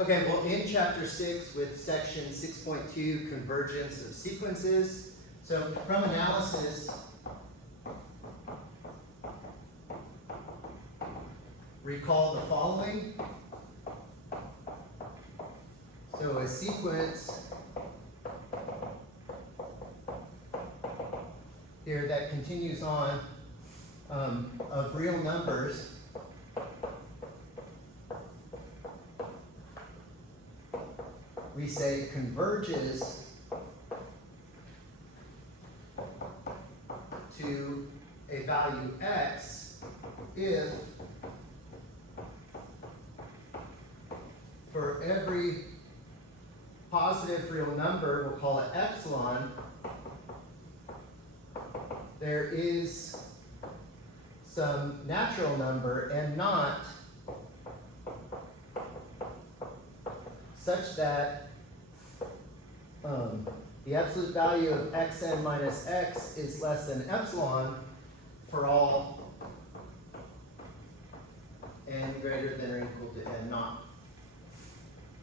Okay, well, in chapter 6 with section 6.2, convergence of sequences. So from analysis, recall the following. So a sequence here that continues on of real numbers we say converges to a value x if for every positive real number, we'll call it epsilon, there is some natural number and not such that the absolute value of xn minus x is less than epsilon for all n greater than or equal to n naught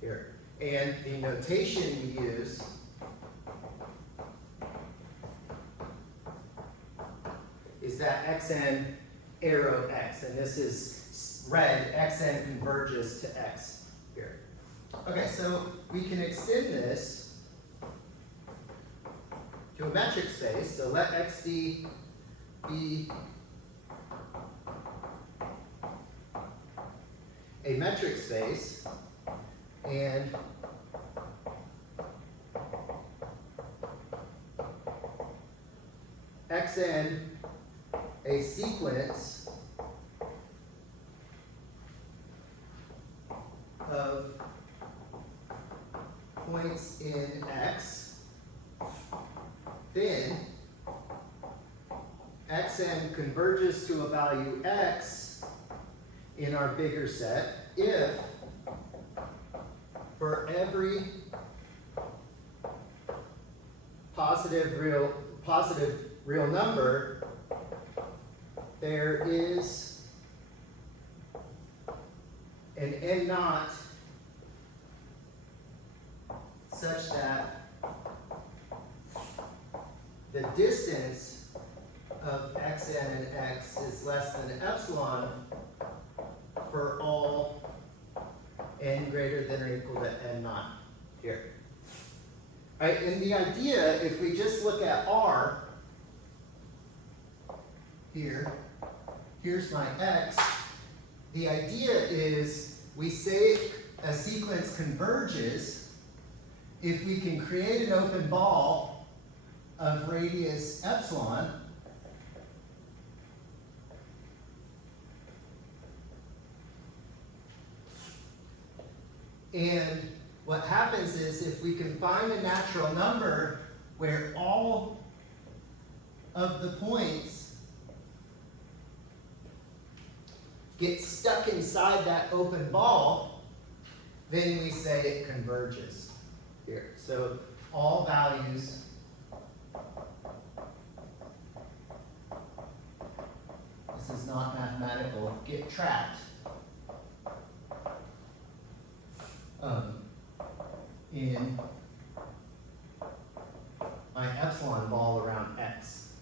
here. And the notation we use is that xn arrow x, and this is red, xn converges to x here. Okay, so we can extend this to a metric space. So let xd be a metric space, and xn a sequence of points in x, then xn converges to a value x in our bigger set if for every positive real number there is an n naught such that the distance of xn and x is less than epsilon for all n greater than or equal to n naught here. All right, and the idea, if we just look at R here, here's my x, the idea is we say a sequence converges if we can create an open ball of radius epsilon and what happens is if we can find a natural number where all of the points get stuck inside that open ball, then we say it converges here. So all values this is not mathematical, get trapped in my epsilon ball around x.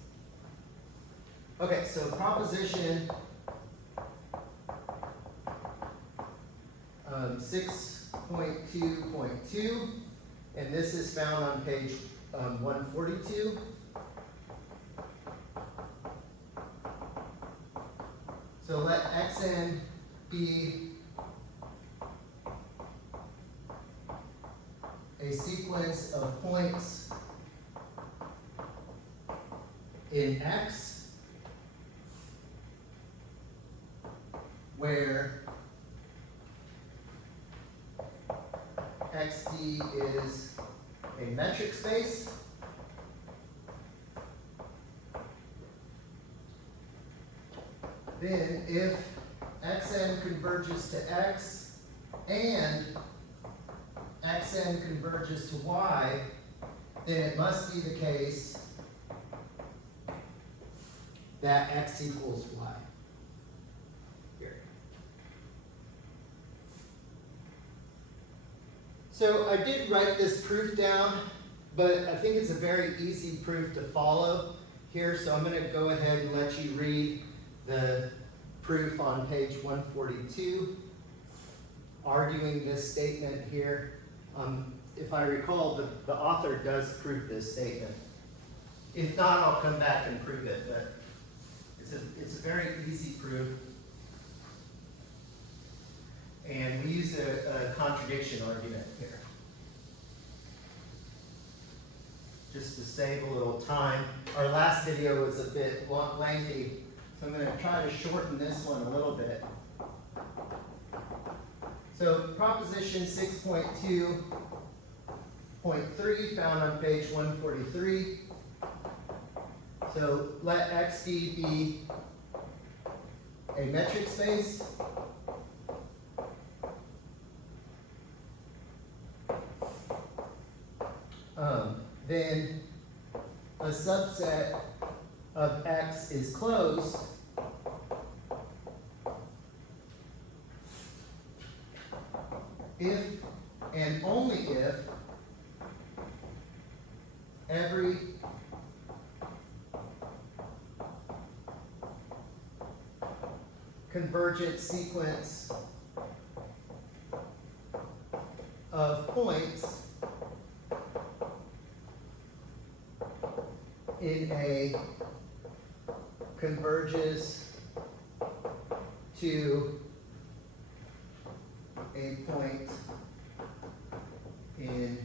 Okay, so proposition 6.2.2, and this is found on page 142. So let xn be a sequence of points in x where xd is a metric space then if xn converges to x and xn converges to y, then it must be the case that x equals y. Here. So I did write this proof down, but I think it's a very easy proof to follow here, so I'm going to go ahead and let you read the proof on page 142, arguing this statement here. If I recall, the author does prove this statement. If not, I'll come back and prove it, but it's a very easy proof. And we use a contradiction argument here. Just to save a little time. Our last video was a bit lengthy, so I'm going to try to shorten this one a little bit. So proposition 6.2.3 found on page 143. So let XD be a metric space. Then a subset of X is closed if and only if every convergent sequence of points in A converges to a point in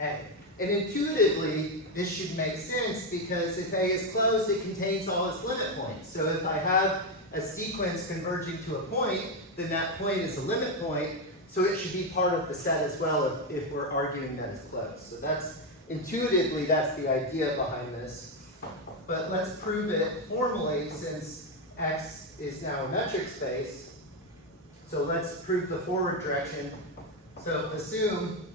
A. And intuitively, this should make sense because if A is closed, it contains all its limit points. So if I have a sequence converging to a point, then that point is a limit point, so it should be part of the set as well if we're arguing that it's closed. So that's intuitively, that's the idea behind this. But let's prove it formally since X is now a metric space. So let's prove the forward direction. So assume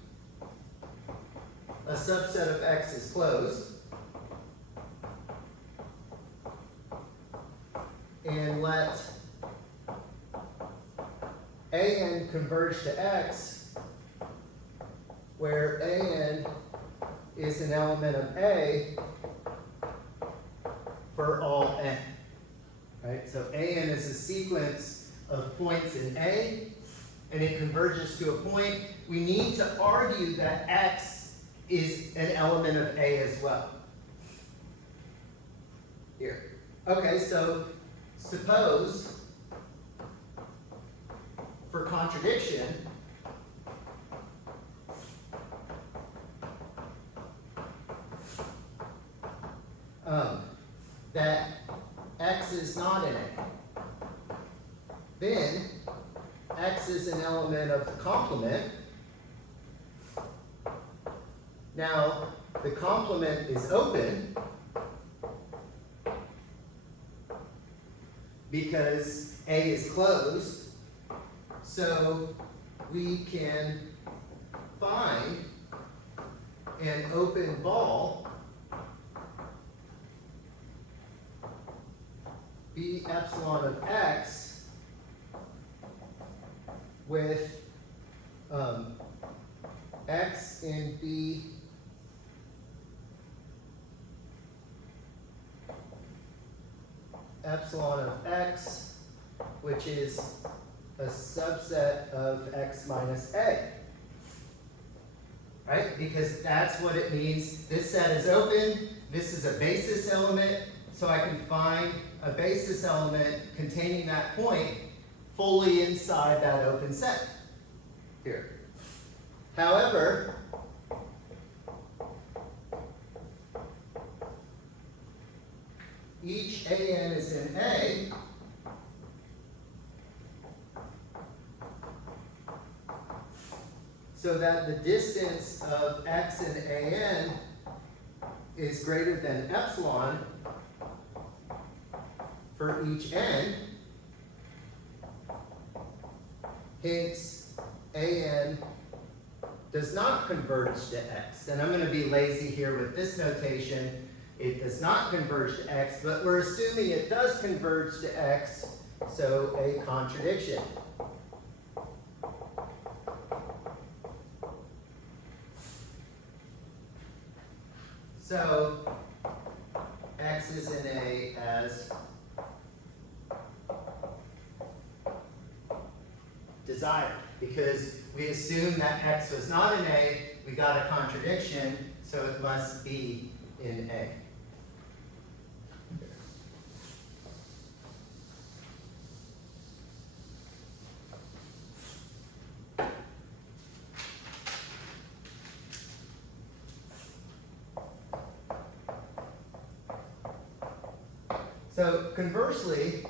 a subset of X is closed. And let AN converge to X, where AN is an element of A for all N. Right? So AN is a sequence of points in A, and it converges to a point. We need to argue that X is an element of A as well. Here. Okay, so suppose, for contradiction, that X is not in A. Then X is an element of the complement. Now, the complement is open because A is closed, so we can find an open ball B epsilon of X with X in B epsilon of X, which is a subset of X minus A. Right? Because that's what it means. This set is open. This is a basis element. So I can find a basis element containing that point fully inside that open set here. However, each AN is in A, so that the distance of X and AN is greater than epsilon for each N. Hence, AN does not converge to X. And I'm going to be lazy here with this notation. It does not converge to X, but we're assuming it does converge to X, so a contradiction. So x is in A as desired. Because we assumed that x was not in A, we got a contradiction, so it must be in A. So conversely,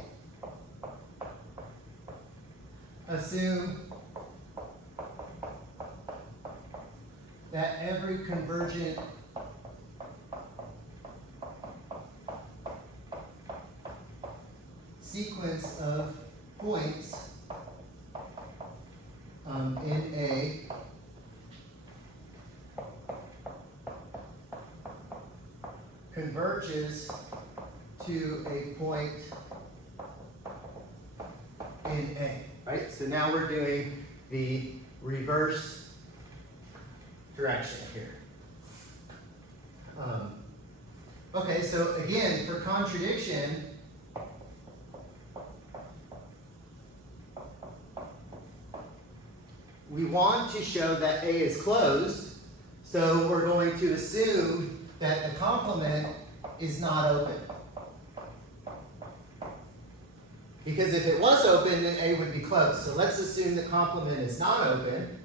assume that every convergent sequence of points in A converges to a point in A, right? So now we're doing the reverse direction here. Okay, so again, for contradiction, we want to show that A is closed, so we're going to assume that the complement is not open. Because if it was open, then A would be closed. So let's assume the complement is not open.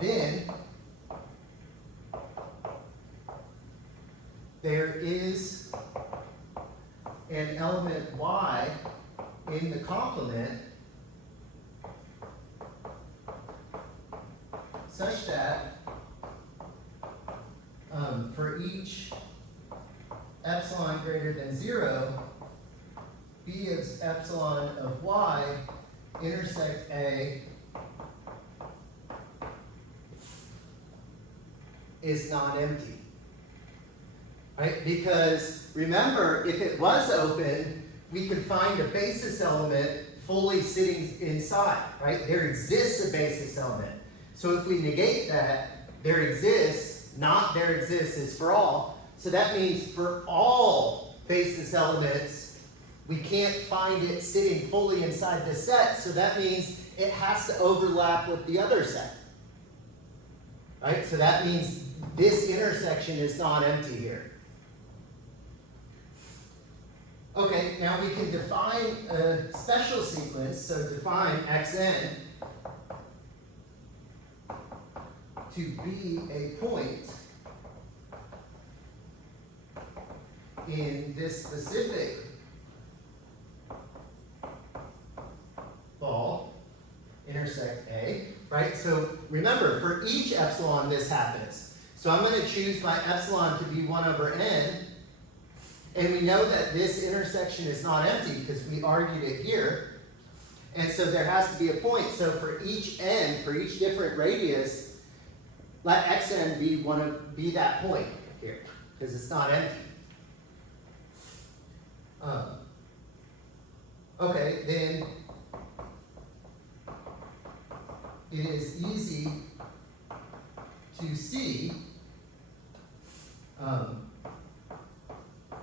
Then there is an element Y in the complement such that for each epsilon greater than 0, B of epsilon of Y intersect A is non-empty. Right? Because remember, if it was open, we could find a basis element fully sitting inside, right? There exists a basis element. So if we negate that, there exists, not there exists is for all. So that means for all basis elements, we can't find it sitting fully inside the set. So that means it has to overlap with the other set. Right? So that means this intersection is not empty here. Okay, now we can define a special sequence. So define xn to be a point in this specific ball intersect A, right? So remember, for each epsilon this happens. So I'm going to choose my epsilon to be 1 over n, and we know that this intersection is not empty because we argued it here. And so there has to be a point. So for each n, for each different radius, let xn be that point here, because it's not empty. Okay, then it is easy to see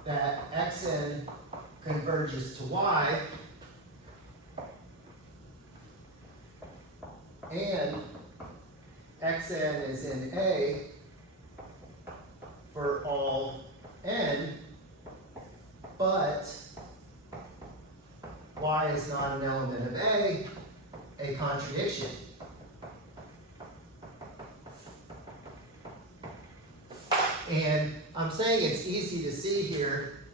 that xn converges to y, and xn is in A for all n, but y is not an element of a contradiction. And I'm saying it's easy to see here.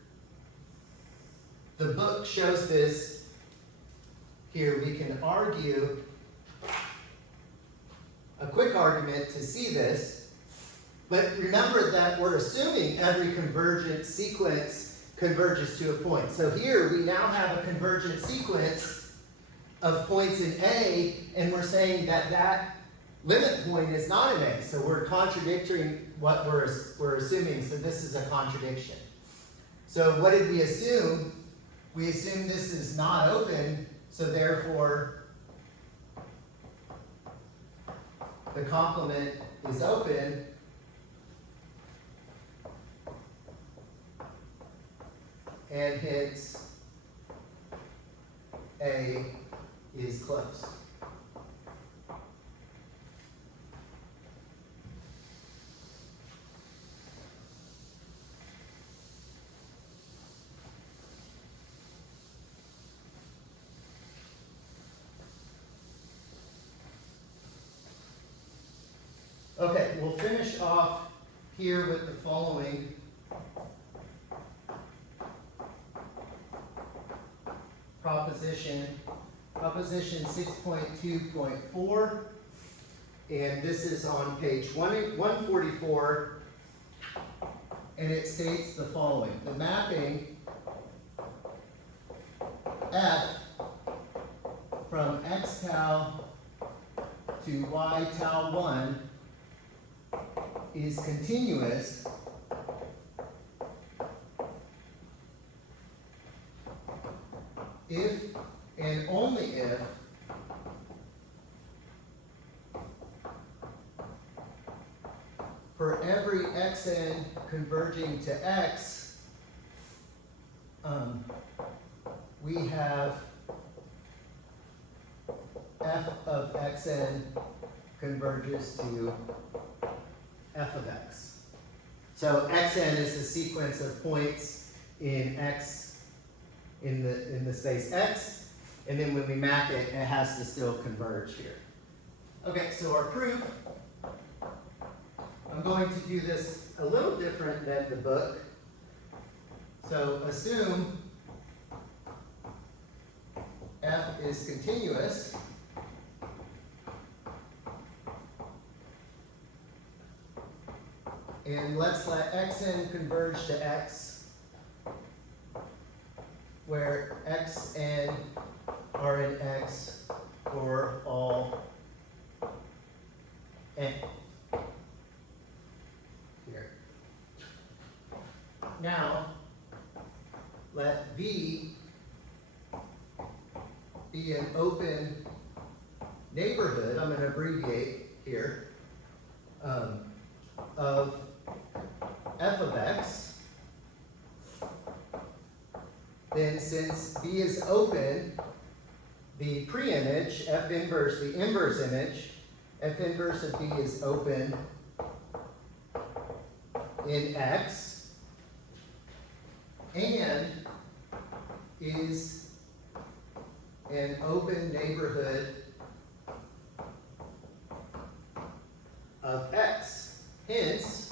The book shows this here. We can argue a quick argument to see this. But remember that we're assuming every convergent sequence converges to a point. So here we now have a convergent sequence of points in A, and we're saying that that limit point is not in A. So we're contradicting what we're assuming. So this is a contradiction. So what did we assume? We assumed this is not open, so therefore the complement is open. and hence A is closed. Okay, we'll finish off here with the following. Proposition 6.2.4, and this is on page 144, and it states the following. The mapping F from x tau to y tau 1 is continuous if and only if for every xn converging to x, we have f of xn converges to f of x. So xn is the sequence of points in x in the space x, and then when we map it, it has to still converge here. Okay, so our proof, I'm going to do this a little different than the book. So assume f is continuous. And let's let xn converge to x, where xn are in x for all n. Here. Now, let V be an open neighborhood, I'm going to abbreviate here, of f of x. Then since B is open, the pre-image, F inverse, the inverse image, F inverse of B is open in X and is an open neighborhood of X. Hence,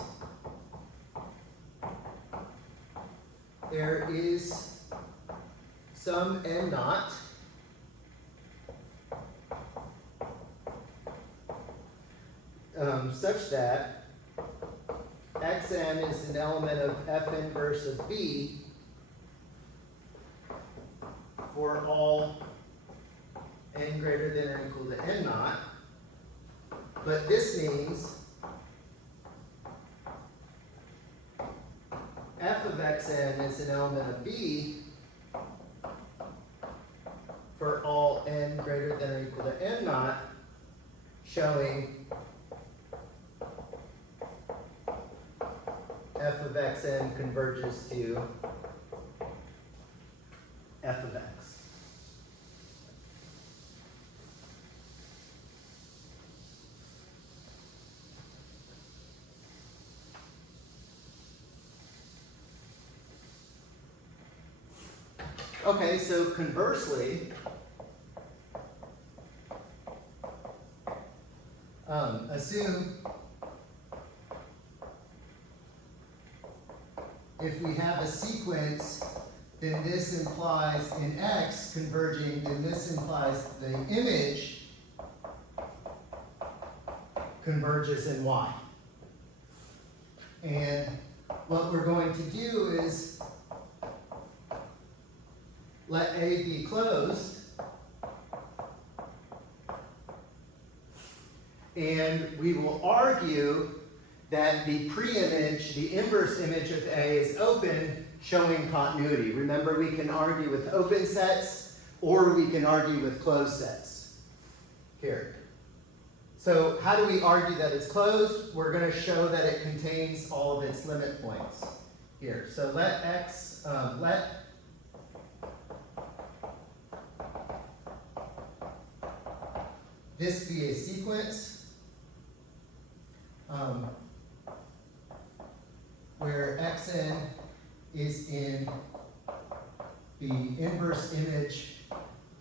there is some n naught such that xn is an element of f inverse of B for all n greater than or equal to n naught. But this means f of xn is an element of B for all n greater than or equal to n naught, showing f of xn converges to f of x. Okay, so conversely, assume if we have a sequence, then this implies in X converging, then this implies the image converges in Y. And what we're going to do is let A be closed, and we will argue that the pre-image, the inverse image of A is open, showing continuity. Remember, we can argue with open sets, or we can argue with closed sets. Here. So how do we argue that it's closed? We're going to show that it contains all of its limit points. Here. So let this be a sequence where xn is in the inverse image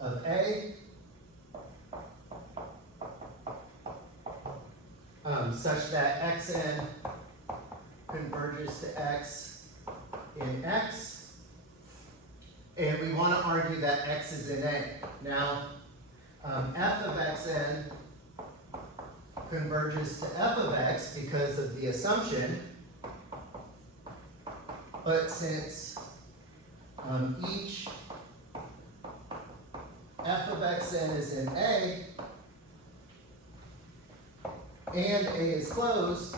of A, such that xn converges to x in x, and we want to argue that x is in A. Now, f of xn converges to f of x because of the assumption, but since each f of xn is in A, and A is closed,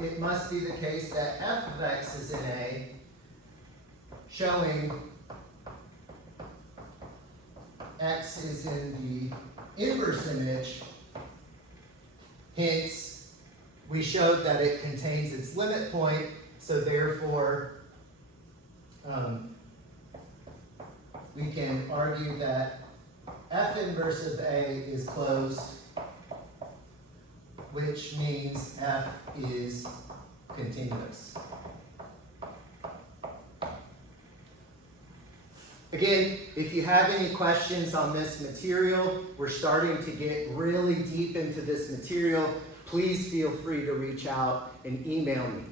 it must be the case that f of x is in A, showing x is in the inverse image. Hence, we showed that it contains its limit point, so therefore we can argue that f inverse of A is closed, which means f is continuous. Again, if you have any questions on this material, we're starting to get really deep into this material, please feel free to reach out and email me.